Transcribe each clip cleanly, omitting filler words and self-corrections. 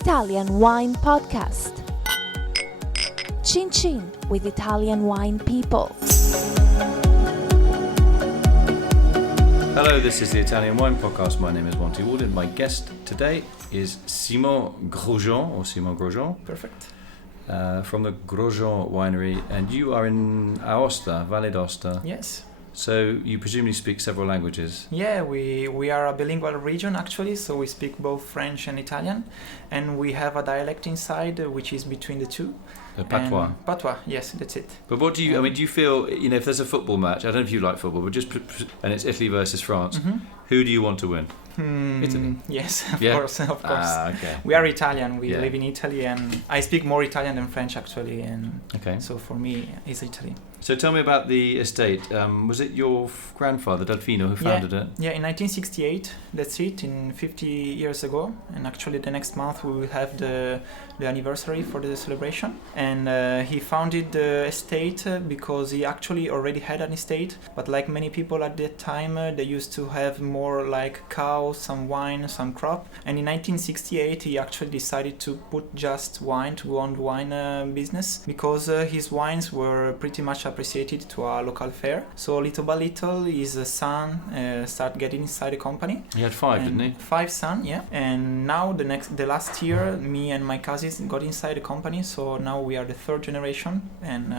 Italian Wine Podcast. Chin Chin with Italian wine people. Hello, this is the Italian Wine Podcast. My name is Monty Waldin. My guest today is Simon Grosjean. Perfect. From the Grosjean Winery, and you are in Aosta, Valle d'Aosta. Yes. So you presumably speak several languages. Yeah, we are a bilingual region actually, so we speak both French and Italian, and we have a dialect inside which is between the two. The patois. Patois, yes, that's it. But what do you? Do you feel? If there's a football match, I don't know if you like football, but and it's Italy versus France. Mm-hmm. Who do you want to win? Italy. Yes, of course. Okay. We are Italian. We Yeah. live in Italy, and I speak more Italian than French actually, and Okay. so for me, it's Italy. So tell me about the estate. Was it your grandfather, Delfino, who founded it? Yeah, in 1968. That's it. In 50 years ago, and actually the next month we will have the anniversary for the celebration. And he founded the estate because he actually already had an estate, but like many people at that time, they used to have more like cows, some wine, some crop. And in 1968, he actually decided to put just wine, to go on the wine business, because his wines were pretty much appreciated to a local fair. So little by little, his son started getting inside the company. He had five, didn't he? 5 sons, yeah. And now the last year, me and my cousins got inside the company. So now we are the third generation, and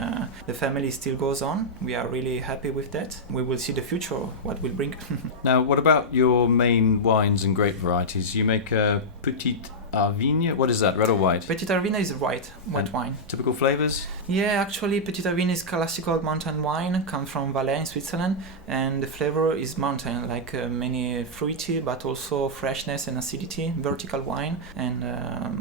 the family still goes on. We are really happy with that. We will see the future, what will bring. Now, what about your main wines and grape varieties? You make a Petit Rouge. What is that, red or white? Petit Rouge is white wine. Typical flavors? Yeah, actually, Petit Rouge is classical mountain wine, comes from Vall in Switzerland, and the flavor is mountain, like many fruity, but also freshness and acidity, vertical wine. And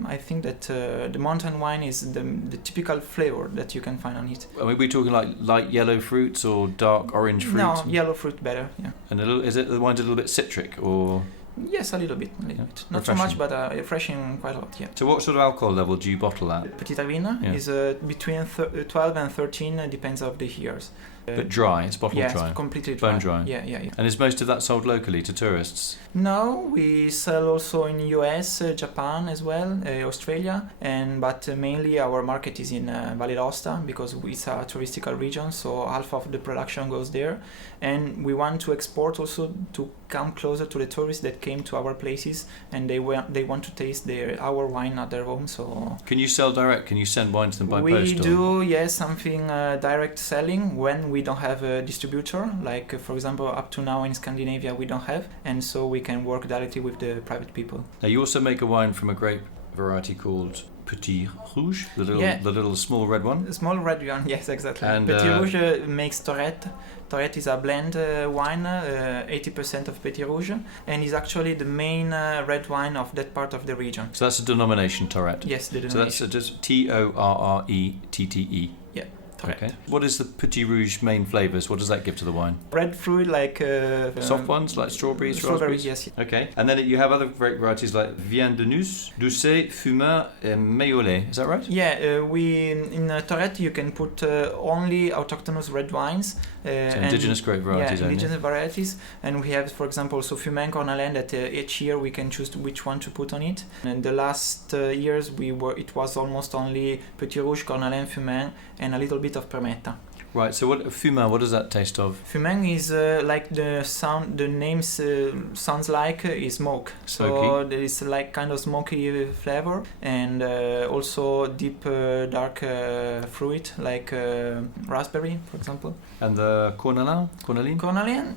I think that the mountain wine is the typical flavor that you can find on it. We're talking like light yellow fruits or dark orange fruits? No, yellow fruit better, yeah. And is it the wine's a little bit citric or? Yes, a little bit. Not so much, but refreshing quite a lot, yeah. So what sort of alcohol level do you bottle at? Petit Rouge is between 12 and 13, depends of the years. But dry, it's bottled dry? Yes, completely dry. Bone dry? Yeah. And is most of that sold locally to tourists? No, we sell also in US, Japan as well, Australia, but mainly our market is in Valle d'Aosta because it's a touristical region, so half of the production goes there. And we want to export also to come closer to the tourists that came to our places, and they want to taste our wine at their home. So can you sell direct? Can you send wine to them by post? We do, yes, something direct selling when we don't have a distributor. Like for example, up to now in Scandinavia we don't have, and so we can work directly with the private people. Now you also make a wine from a grape variety called Petit Rouge, the little small red one. The small red one, yes, exactly. And Petit Rouge makes Torrette. Torrette is a blend wine, 80% of Petit Rouge, and is actually the main red wine of that part of the region. So that's a denomination, Torrette? Yes, the denomination. So that's just Torrette. Yeah. Torrette. Okay. What is the Petit Rouge main flavours? What does that give to the wine? Red fruit, like soft ones, like strawberries, raspberries? Yes. Okay. And then you have other grape varieties like Vien de Nus, Douce, Fumin, and Mayolet. Is that right? Yeah. We in Torrette you can put only autochthonous red wines. So indigenous grape varieties. Yeah, indigenous varieties. And we have, for example, also Fumin, Cornalin, that each year we can choose which one to put on it. And the last years it was almost only Petit Rouge, Cornalin, Fumin, and a little bit of Permetta. Right, so Fumin, what does that taste of? Fumin is like the name sounds like is smoke. Smoky. So there is like kind of smoky flavor, and also deep dark fruit like raspberry, for example. And the Cornalin? Cornalin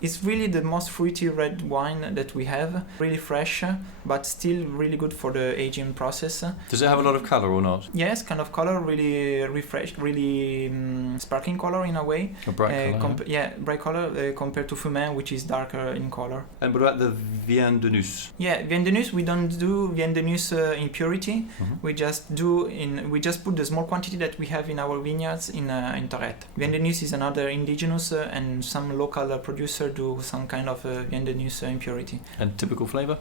is really the most fruity red wine that we have. Really fresh, but still really good for the aging process. Does it have a lot of colour or not? Yes, kind of color, really refreshed, really sparkling color in a way. A bright colour. Bright color compared to Fumin, which is darker in color. And what about the Vien de Nus? Yeah, Vien de Nus, we don't do Vien de Nus in purity. Mm-hmm. We just put the small quantity that we have in our vineyards in Torrette. Vien de Nus is another indigenous and some local producer winter do some kind of Vien de Nus impurity. And typical flavour?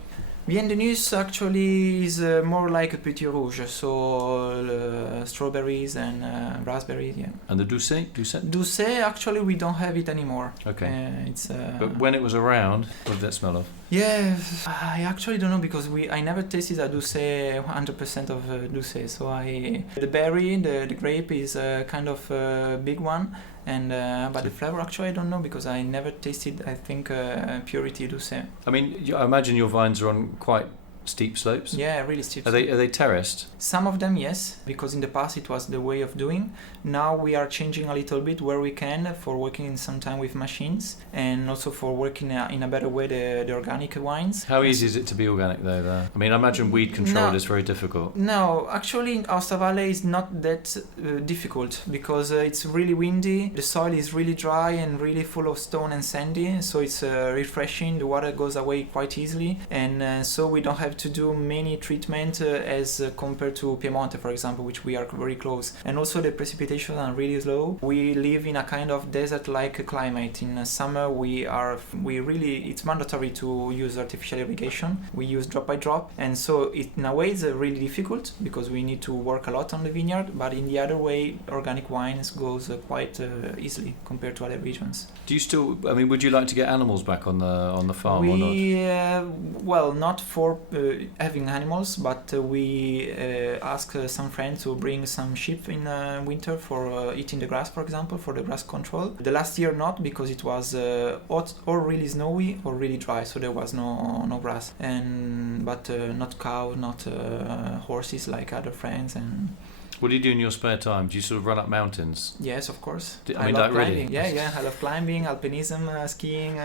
Vien de Nus actually is more like a Petit Rouge, so strawberries and raspberries. Yeah. And the Doucet? Doucet, actually, we don't have it anymore. Okay. It's. But when it was around, what did that smell of? Yeah, I actually don't know because I never tasted a Doucet 100% of Doucet. So the berry, the grape is kind of a big one. And but the flavor actually I don't know because I never tasted, I think, purity Doucet. I mean, I imagine your vines are on quite steep slopes. Yeah, really steep. Are they terraced? Some of them, yes, because in the past it was the way of doing. Now we are changing a little bit where we can for working sometime with machines and also for working in a better way the organic wines. How easy is it to be organic though there? I mean, I imagine weed control is very difficult. No, actually Aosta Valle is not that difficult because it's really windy, the soil is really dry and really full of stone and sandy, so it's refreshing, the water goes away quite easily, and so we don't have to do many treatment as compared to Piemonte, for example, which we are very close. And also the precipitation are really low. We live in a kind of desert-like climate. In summer it's mandatory to use artificial irrigation. We use drop by drop, and so in a way it's really difficult because we need to work a lot on the vineyard, but in the other way organic wines goes quite easily compared to other regions. Do you still, I mean, would you like to get animals back on the farm or not? Well, not for having animals, but we ask some friends to bring some sheep in winter for eating the grass, for example, for the grass control. The last year not, because it was or really snowy or really dry, so there was no grass. But not cows, not horses like other friends. And what do you do in your spare time? Do you sort of run up mountains? yes, of course. I love really? climbing. Yeah, I love climbing, alpinism, skiing.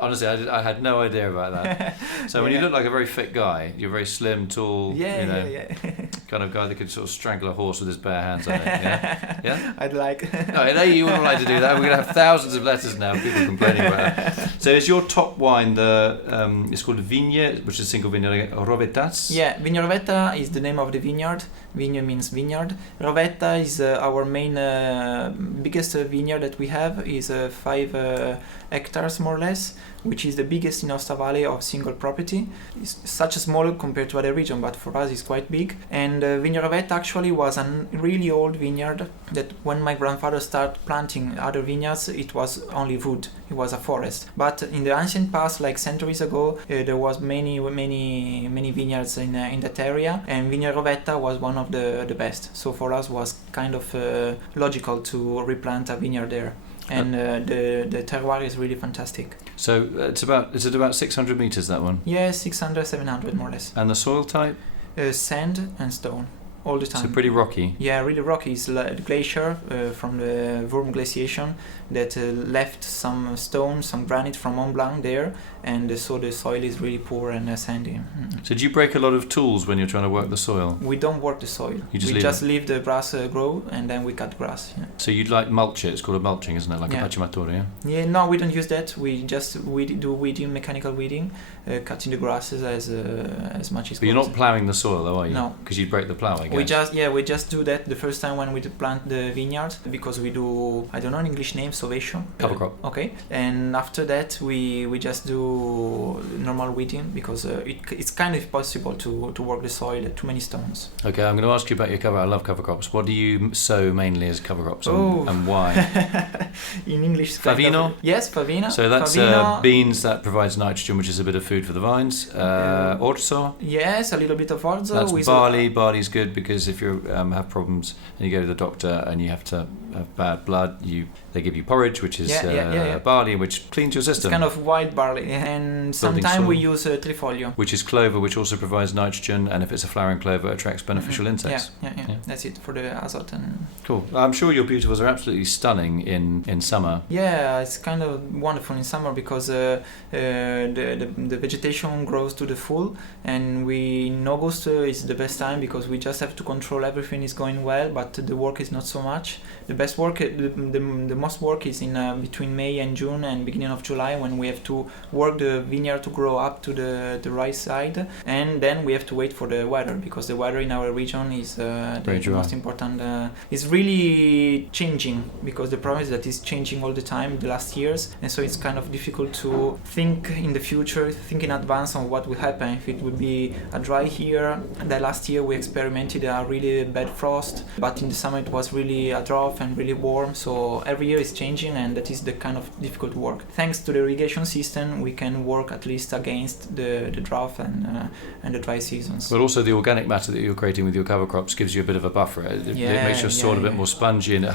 Honestly, I had no idea about that. So when you look like a very fit guy, you're very slim, tall, Yeah. kind of guy that could sort of strangle a horse with his bare hands on it. Yeah? Yeah? I'd like. No, you wouldn't like to do that. We're going to have thousands of letters now, people complaining about it. So is your top wine, it's called Vigne, which is single vineyard, Rovetas? Yeah, Vigna Rovetta is the name of the vineyard. Vigne means vineyard. Rovetta is our main biggest vineyard that we have, is 5 hectares more or less, which is the biggest in Aosta Valle of single property. It's such a small compared to other region, but for us it's quite big. And Vigna Rovetta actually was a really old vineyard that when my grandfather started planting other vineyards, it was only wood. It was a forest. But in the ancient past, like centuries ago, there was many vineyards in that area, and Vigna Rovetta was one of the best. So for us was kind of logical to replant a vineyard there. And the terroir is really fantastic. So is it about 600 meters, that one? Yeah, 600, 700 more or less. And the soil type? Sand and stone all the time. So pretty rocky. Yeah, really rocky. It's the glacier from the Wurm glaciation that left some stone, some granite from Mont Blanc there, and so the soil is really poor and sandy. So do you break a lot of tools when you're trying to work the soil? We don't work the soil. We just leave the grass grow, and then we cut grass. Yeah. So you'd like mulch it? It's called a mulching, isn't it? Like a pacimatore, yeah? Yeah, no, we don't use that. We just do weeding, mechanical weeding, cutting the grasses as much as possible. But you're not ploughing the soil, though, are you? No. Because you'd break the plough, I guess. We just do that the first time when we plant the vineyard, because we do, I don't know in English name, sovation. Cover crop. Okay. And after that we just do normal weeding, because it's kind of impossible to work the soil at too many stones. Okay, I'm going to ask you about your cover. I love cover crops. What do you sow mainly as cover crops, and why? In English, Favino? Yes, Favino. So that's beans that provides nitrogen, which is a bit of food for the vines. Orzo? Yes, a little bit of orzo. That's barley. Barley's good because if you have problems and you go to the doctor and you have to have bad blood, they give you porridge, which is barley, which cleans your system. It's kind of white barley. And sometimes we use trifolio, which is clover, which also provides nitrogen, and if it's a flowering clover, attracts beneficial insects. Yeah. That's it for the azote. And cool. I'm sure your beautifuls are absolutely stunning in summer. Yeah, it's kind of wonderful in summer because the vegetation grows to the full, and in August is the best time because we just have to control everything is going well, but the work is not so much. The best less work, the most work is in between May and June and beginning of July, when we have to work the vineyard to grow up to the right side, and then we have to wait for the weather, because the weather in our region is the most important. It's really changing, because the problem is that it's changing all the time the last years, and so it's kind of difficult to think in the future, think in advance on what will happen. If it would be a dry year, the last year we experimented a really bad frost, but in the summer it was really a drought and really warm, so every year is changing, and that is the kind of difficult work. Thanks to the irrigation system, we can work at least against the drought and the dry seasons. But also the organic matter that you're creating with your cover crops gives you a bit of a buffer. It makes your soil a bit more spongy, and it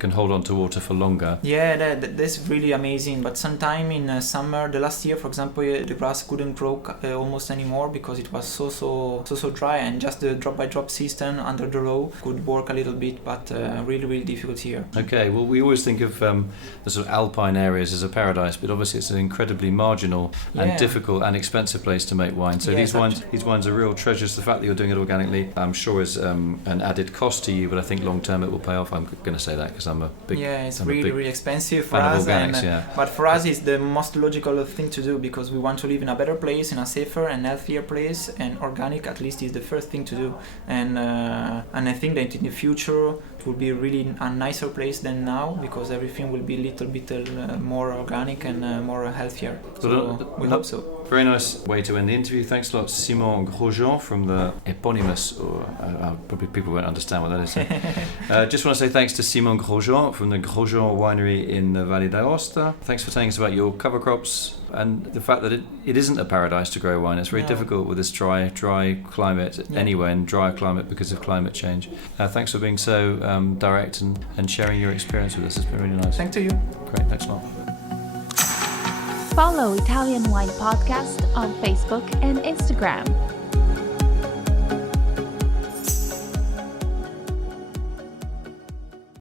can hold on to water for longer. Yeah, that's really amazing. But sometime in summer, the last year, for example, the grass couldn't grow almost anymore, because it was so dry, and just the drop by drop system under the row could work a little bit, but really difficult here. Okay, well, we always think of the sort of alpine areas as a paradise, but obviously it's an incredibly marginal and difficult and expensive place to make wine. So these wines are real treasures. The fact that you're doing it organically, I'm sure, is an added cost to you, but I think long term it will pay off. I'm going to say that because I'm a big it's really expensive for us, organics, but for us it's the most logical thing to do, because we want to live in a better place, in a safer and healthier place, and organic at least is the first thing to do. And I think that in the future it will be really a nicer place than now, because everything will be a little bit more organic and more healthier. So we hope so. Very nice way to end the interview. Thanks a lot, Simon Grosjean from the eponymous, or probably people won't understand what that is. Just want to say thanks to Simon Grosjean from the Grosjean Winery in the Vall d'Aosta. Thanks for telling us about your cover crops and the fact that it isn't a paradise to grow wine. It's very difficult with this dry climate anywhere, and drier climate because of climate change. Thanks for being so direct and sharing your experience with us. It's been really nice. Thanks to you. Great, thanks a lot. Follow Italian Wine Podcast on Facebook and Instagram.